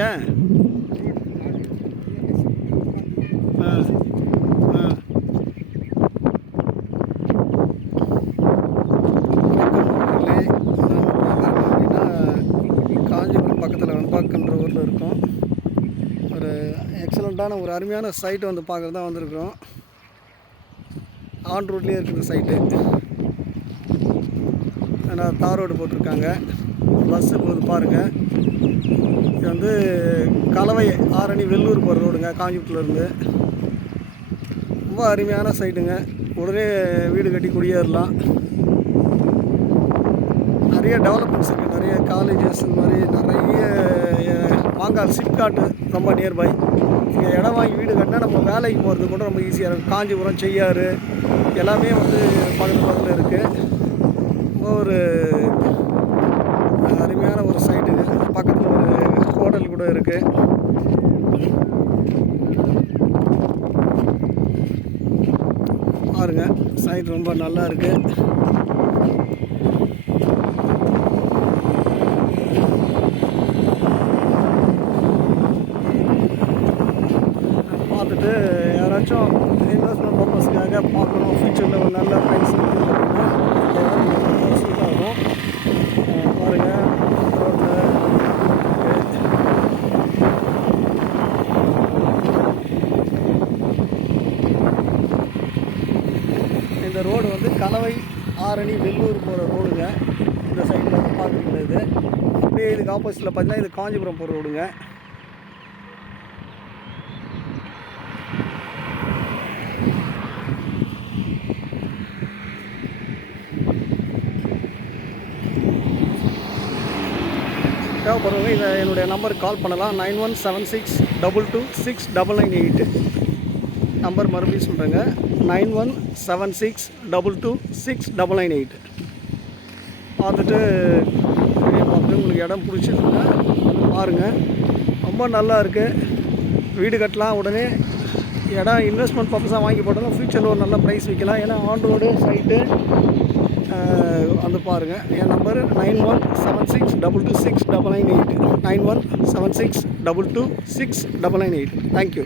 ஏன்? ஆ ஆ காஞ்சிபுரம் பக்கத்தில் வெண்பாக்கன்ற ஊரில் இருக்கோம். ஒரு எக்ஸலண்ட்டான ஒரு அருமையான சைட்டு வந்து பார்க்குறது தான் வந்திருக்கிறோம். ஆன் ரோட்லேயே இருக்குது சைட்டு. ஏன்னா தார் ரோடு போட்டிருக்காங்க, பஸ்ஸு போகுது பாருங்கள். இது வந்து கலவை ஆரணி வெள்ளூர் போகிற ரோடுங்க, காஞ்சிபுரத்துலேருந்து. ரொம்ப அருமையான சைட்டுங்க. உடனே வீடு கட்டி குடியேறலாம். நிறைய டெவலப்மெண்ட்ஸ் இருக்குது, நிறைய காலேஜஸ், இந்த மாதிரி நிறைய மாங்கால் சிப்காட்டு ரொம்ப நியர்பை. இங்கே இடம் வாங்கி வீடு கட்டினா நம்ம வேலைக்கு போகிறது கூட ரொம்ப ஈஸியாக இருக்கும். காஞ்சிபுரம், செய்யாறு எல்லாமே வந்து பக்கத்தில் இருக்குது. ஒரு அருமையான ஒரு சைட்டுங்க. பக்கத்தில் ஒரு ஹோட்டல் கூட இருக்குது. பாருங்க, சைட் ரொம்ப நல்லா இருக்குது. பார்த்துட்டு யாராச்சும் இன்வெஸ்ட்மெண்ட் பர்பஸ்க்காக பார்க்கணும், ஃபியூச்சரில் ஒரு நல்ல ப்ரைஸ் அப்படின்னா சூட்டாக இருக்கும். பாருங்கள், ரோட்டில் இந்த ரோடு வந்து கலவை ஆரணி வெள்ளூர் போகிற ரோடுங்க. இந்த சைடில் வந்து பார்க்க முடியாது. அப்படியே இதுக்கு ஆப்போசிட்டில் பார்த்தீங்கன்னா இது காஞ்சிபுரம் போகிற ரோடுங்க. தேவைப்படுறவங்க இதை என்னுடைய நம்பருக்கு கால் பண்ணலாம். 9176226998 நம்பர் மறுபடியும் சொல்கிறேங்க. 9176226998. பார்த்துட்டு வீடியோ பார்த்துட்டு உங்களுக்கு இடம் பிடிச்சிருக்குங்க பாருங்கள். ரொம்ப நல்லா இருக்குது. வீடு கட்டலாம். உடனே இடம் இன்வெஸ்ட்மெண்ட் பர்பஸாக வாங்கி போட்டாலும் ஃப்யூச்சரில் ஒரு நல்ல ப்ரைஸ் விற்கலாம். ஏன்னா ஆன் ரோடு சைட்டு வந்து பாருங்கள். என் நம்பர் 9176226998. 9176226998. தேங்க்யூ.